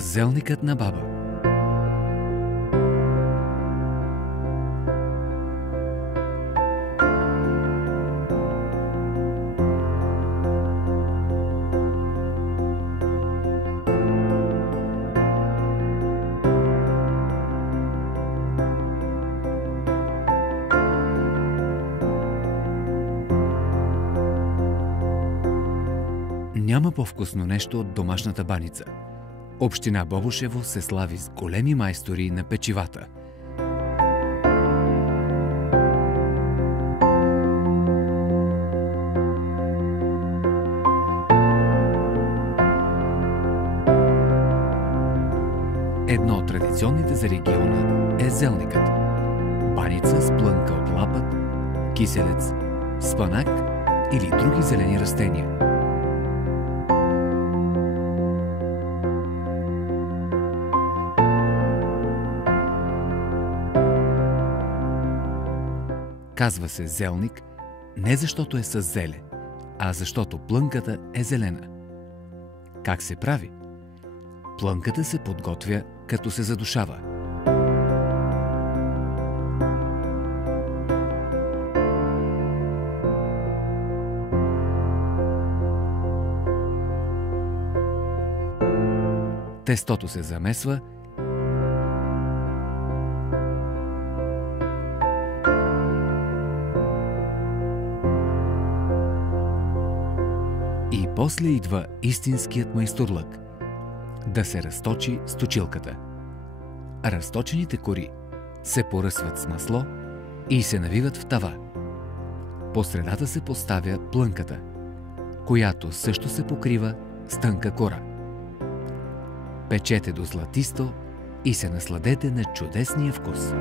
Зелникът на баба. Няма по-вкусно нещо от домашната баница. Община Бобошево се слави с големи майстори на печивата. Едно от традиционните за региона е зелникът. Баница с плънка от лапът, киселец, спанак или други зелени растения. Казва се зелник не защото е със зеле, а защото плънката е зелена. Как се прави? Плънката се подготвя, като се задушава. Тестото се замесва и после идва истинският майсторлък – да се разточи с точилката. Разточените кори се поръсват с масло и се навиват в тава. По средата се поставя плънката, която също се покрива с тънка кора. Печете до златисто и се насладете на чудесния вкус.